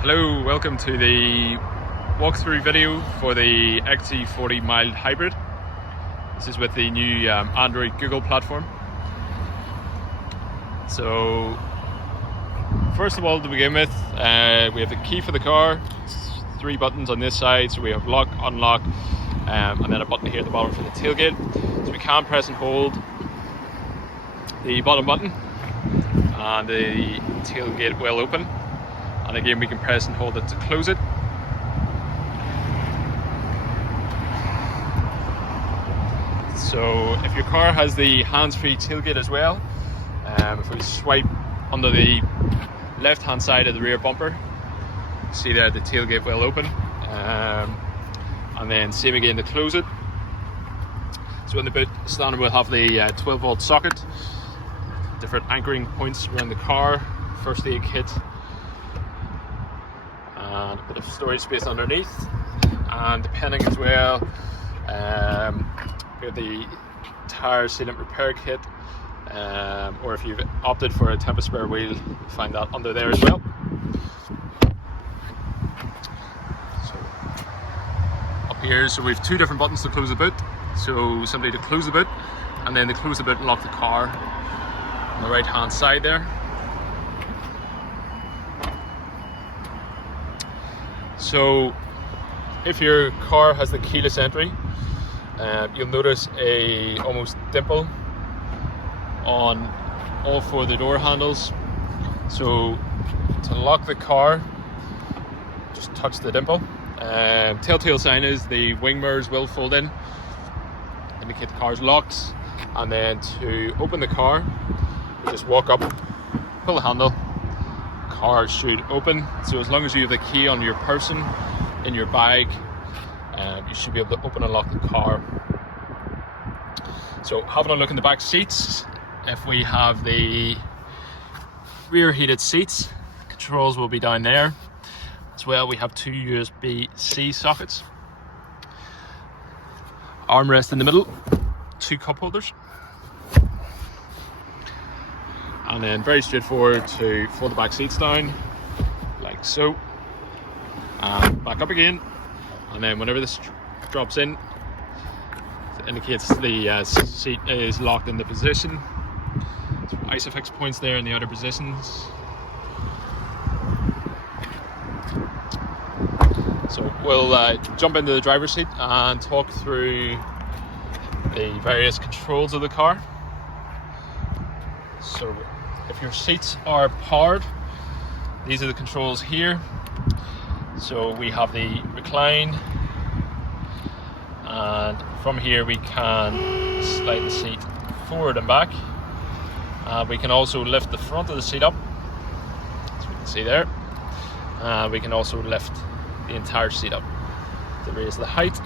Hello, welcome to the walkthrough video for the XC40 mild hybrid. This is with the new Android Google platform. So first of all, to begin with, we have the key for the car. It's 3 buttons on this side, so we have lock, unlock, and then a button here at the bottom for the tailgate. So we can press and hold the bottom button and the tailgate will open. And again, we can press and hold it to close it. So if your car has the hands-free tailgate as well, if we swipe under the left-hand side of the rear bumper, see there the tailgate will open. And then same again to close it. So in the boot standard we'll have the 12-volt socket, different anchoring points around the car, first aid kit, and a bit of storage space underneath. And depending as well, we have the tire sealant repair kit, or if you've opted for a temp spare wheel, you'll find that under there as well. So up here, so we have 2 different buttons to close the boot. So simply to close the boot, and then to close the boot and lock the car on the right hand side there. So if your car has the keyless entry, you'll notice a almost dimple on all 4 of the door handles. So to lock the car, just touch the dimple. Telltale sign is the wing mirrors will fold in, indicate the car's locked. And then to open the car, you just walk up, pull the handle, car should open. So as long as you have the key on your person, in your bag, you should be able to open and lock the car. So having a look in the back seats, if we have the rear heated seats, controls will be down there. As well, we have 2 USB-C sockets, armrest in the middle, 2 cup holders, and then very straightforward to fold the back seats down like so, and back up again. And then whenever this drops in, it indicates the seat is locked into position. So ISOFIX points there in the outer positions. So we'll jump into the driver's seat and talk through the various controls of the car. So if your seats are powered, these are the controls here. So we have the recline, and from here we can slide the seat forward and back. We can also lift the front of the seat up, as we can see there. We can also lift the entire seat up to raise the height.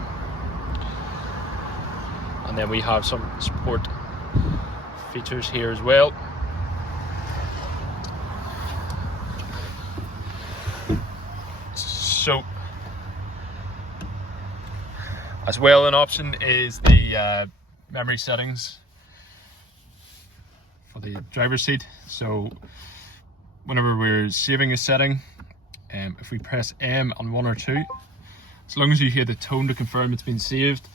And then we have some support features here as well. So as well, an option is the memory settings for the driver's seat. So whenever we're saving a setting, if we press M on 1 or 2, as long as you hear the tone to confirm it's been saved.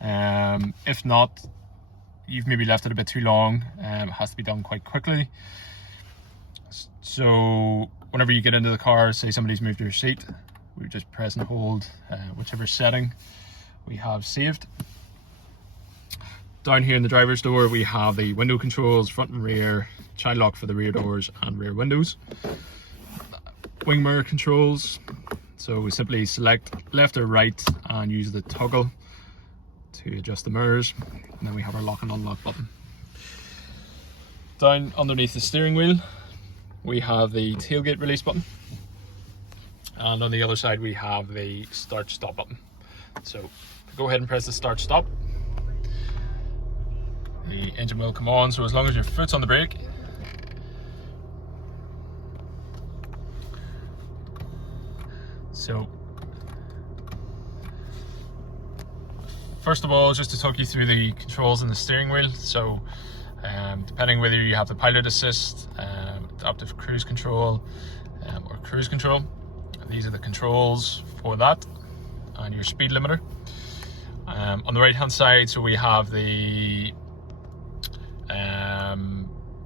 If not, you've maybe left it a bit too long. It has to be done quite quickly. So whenever you get into the car, say somebody's moved your seat, we just press and hold whichever setting we have saved. Down here in the driver's door, we have the window controls, front and rear, child lock for the rear doors and rear windows. Wing mirror controls, so we simply select left or right and use the toggle to adjust the mirrors. And then we have our lock and unlock button. Down underneath the steering wheel, we have the tailgate release button. And on the other side, we have the start stop button. So go ahead and press the start stop. The engine will come on, so as long as your foot's on the brake, so first of all, just to talk you through the controls in the steering wheel. So depending whether you have the pilot assist, adaptive cruise control, or cruise control, these are the controls for that, and your speed limiter. On the right hand side, so we have the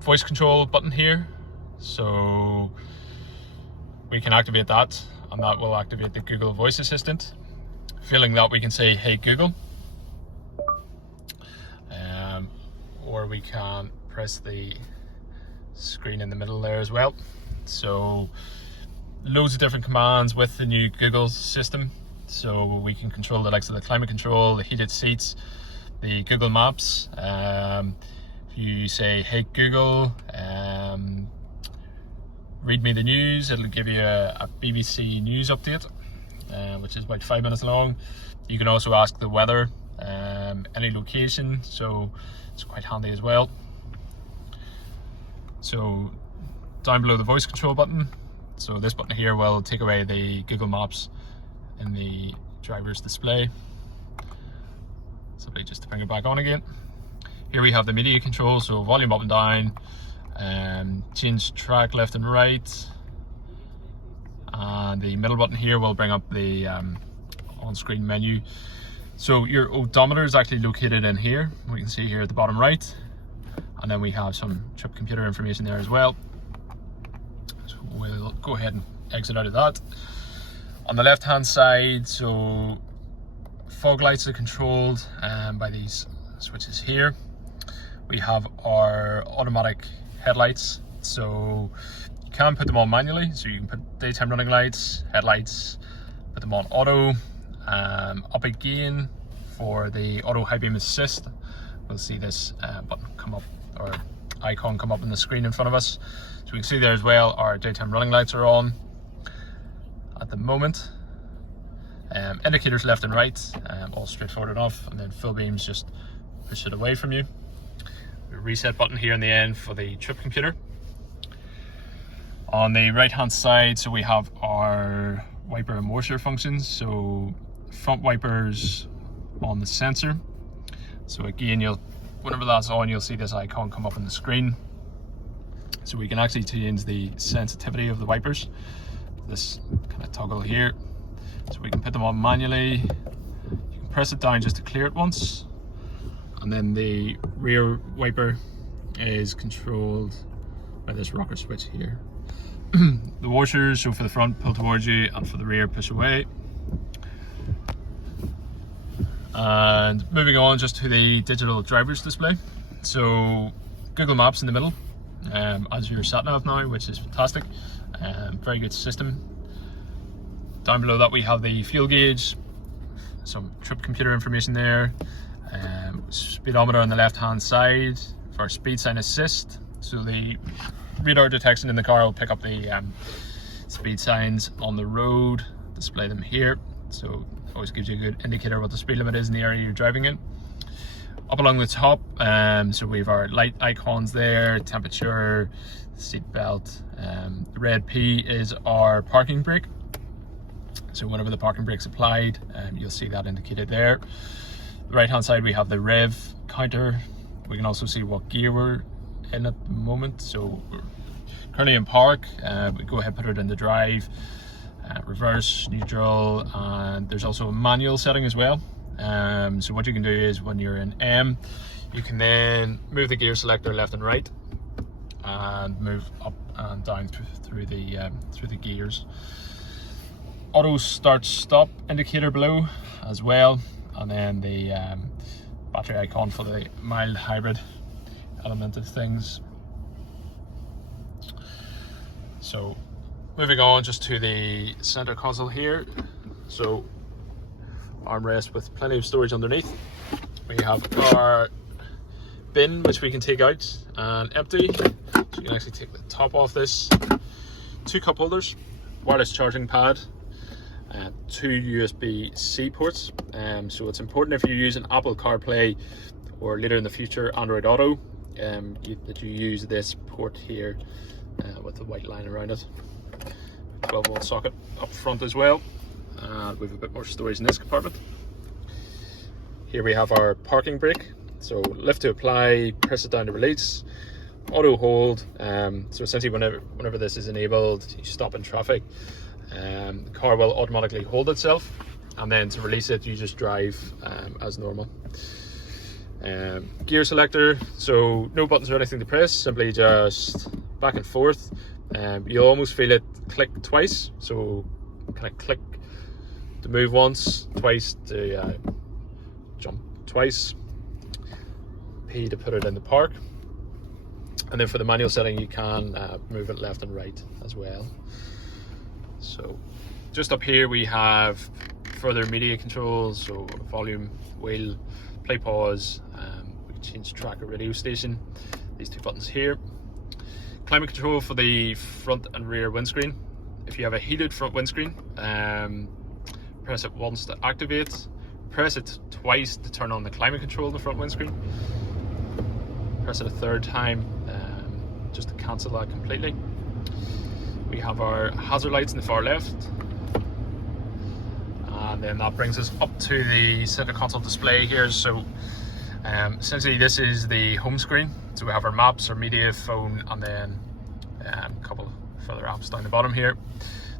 voice control button here, so we can activate that, and that will activate the Google voice assistant. Feeling that, we can say, "Hey Google," or we can press the screen in the middle there as well. So loads of different commands with the new Google system. So we can control the likes of the climate control, the heated seats, the Google Maps. If you say, "Hey Google, read me the news," it'll give you a BBC News update, which is about 5 minutes long. You can also ask the weather, any location, so it's quite handy as well. So down below the voice control button, so this button here will take away the Google Maps in the driver's display. Simply just to bring it back on again. Here we have the media control, so volume up and down, change track left and right, and the middle button here will bring up the on-screen menu. So your odometer is actually located in here. We can see here at the bottom right, and then we have some trip computer information there as well. So we'll go ahead and exit out of that. On the left hand side, so fog lights are controlled by these switches here. We have our automatic headlights, so you can put them on manually, so you can put daytime running lights, headlights, put them on auto. Up again for the auto high beam assist, we'll see this button come up, or icon come up on the screen in front of us. So we can see there as well, our daytime running lights are on at the moment. Indicators left and right, all straightforward enough, and then full beams just push it away from you. The reset button here in the end for the trip computer. On the right hand side, so we have our wiper and washer functions. So front wipers on the sensor. So again, whenever that's on, you'll see this icon come up on the screen. So we can actually change the sensitivity of the wipers. This kind of toggle here. So we can put them on manually. You can press it down just to clear it once. And then the rear wiper is controlled by this rocker switch here. The washers, so for the front, pull towards you, and for the rear, push away. And moving on just to the digital driver's display. So Google Maps in the middle, as your sat nav now, which is fantastic. Very good system. Down below that we have the fuel gauge, some trip computer information there, speedometer on the left hand side for speed sign assist. So the radar detection in the car will pick up the speed signs on the road, display them here. So always gives you a good indicator what the speed limit is in the area you're driving in. Up along the top, so we have our light icons there, temperature, seat belt. The red P is our parking brake. So whenever the parking brake's applied, you'll see that indicated there. The right hand side we have the rev counter. We can also see what gear we're in at the moment. So we're currently in park. We go ahead, put it into drive, reverse, neutral, and there's also a manual setting as well. So what you can do is when you're in M, you can then move the gear selector left and right, and move up and down through the gears. Auto start stop indicator below as well, and then the battery icon for the mild hybrid element of things. So moving on just to the center console here, so armrest with plenty of storage underneath. We have our bin which we can take out and empty, so you can actually take the top off this. 2 cup holders, wireless charging pad, 2 USB-C ports. So it's important if you're using Apple CarPlay or later in the future Android Auto, that you use this port here with the white line around it. 12-volt socket up front as well, and we have a bit more storage in this compartment. Here we have our parking brake, so lift to apply, press it down to release, auto hold. So essentially whenever this is enabled, you stop in traffic, The car will automatically hold itself, and then to release it you just drive as normal. Gear selector, so no buttons or anything to press, simply just back and forth. You'll almost feel it click twice, so kind of click to move once, twice to jump twice, P to put it in the park, and then for the manual setting you can move it left and right as well. So just up here we have further media controls, so volume, wheel, play, pause, we can change track or radio station, these two buttons here. Climate control for the front and rear windscreen. If you have a heated front windscreen, press it once to activate, press it twice to turn on the climate control in the front windscreen, press it a third time just to cancel that completely. We have our hazard lights in the far left, and then that brings us up to the center console display here. So essentially this is the home screen, so we have our maps, our media, phone, and then a couple of further apps down the bottom here.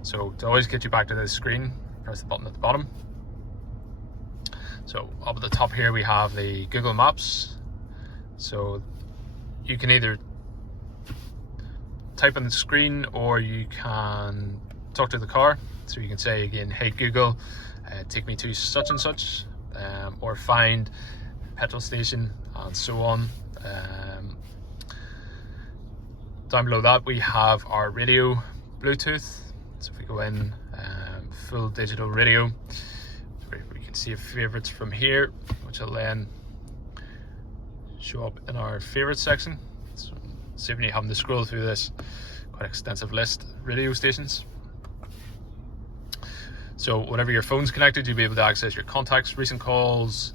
So to always get you back to this screen, press the button at the bottom. So up at the top here we have the Google Maps, so you can either type on the screen or you can talk to the car. So you can say again, hey Google, take me to such and such, or find petrol station, and so on. Down below that we have our radio, Bluetooth. So if we go in, full digital radio, we can see favorites from here, which will then show up in our favorites section. So saving you having to scroll through this quite extensive list radio stations. So whenever your phone's connected, you'll be able to access your contacts, recent calls,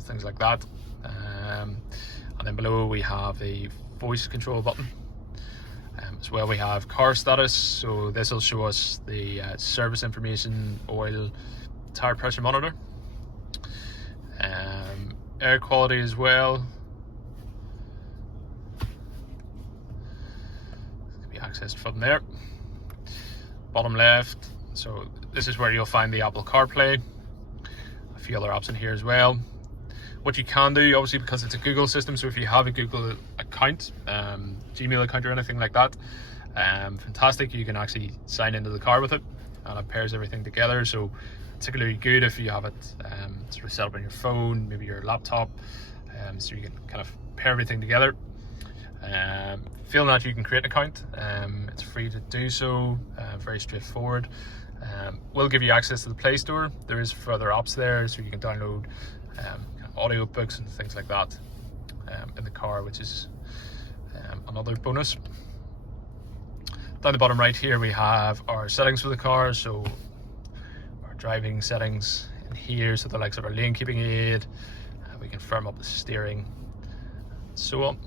things like that. And then below we have the voice control button. As well we have car status, so this will show us the service information, oil, tire pressure monitor, air quality as well. It can be accessed from there. Bottom left, so this is where you'll find the Apple CarPlay, a few other apps in here as well. What you can do, obviously because it's a Google system, so if you have a Google account, Gmail account or anything like that, fantastic, you can actually sign into the car with it and it pairs everything together. So particularly good if you have it sort of set up on your phone, maybe your laptop, so you can kind of pair everything together. Feeling that you can create an account, it's free to do so, very straightforward. Will give you access to the Play Store. There is further apps there, so you can download audio books and things like that in the car, which is another bonus. Down the bottom right here we have our settings for the car, so our driving settings in here, so the likes of our lane keeping aid, we can firm up the steering and so on.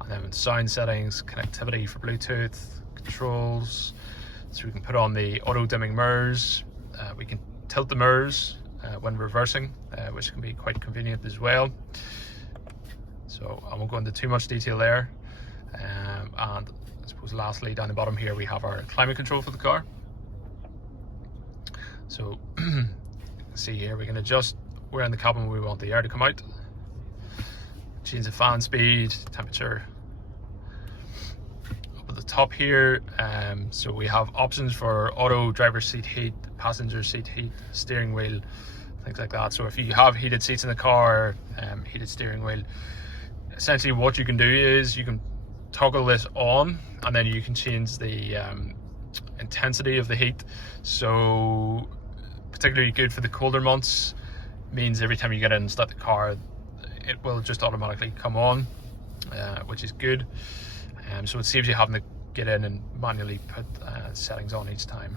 And then in sound settings, connectivity for Bluetooth, controls, so we can put on the auto dimming mirrors, we can tilt the mirrors when reversing, which can be quite convenient as well. So I won't go into too much detail there. And I suppose lastly down the bottom here we have our climate control for the car. So see here we can adjust where in the cabin we want the air to come out, change the fan speed, temperature. Up at the top here, so we have options for auto, driver seat heat, passenger seat heat, steering wheel, things like that. So if you have heated seats in the car, heated steering wheel, essentially what you can do is you can toggle this on and then you can change the intensity of the heat. So particularly good for the colder months, means every time you get in and start the car it will just automatically come on, which is good. So it saves you having to get in and manually put settings on each time.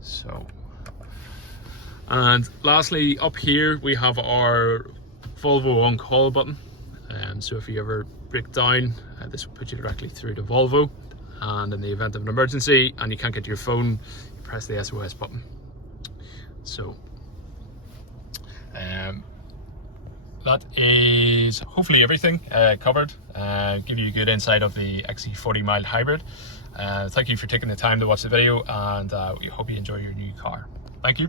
So, and lastly up here we have our Volvo on call button. So if you ever break down, this will put you directly through to Volvo, and in the event of an emergency and you can't get to your phone, you press the SOS button. So that is hopefully everything covered. Give you a good insight of the XC40 mild hybrid. Thank you for taking the time to watch the video, and we hope you enjoy your new car. Thank you.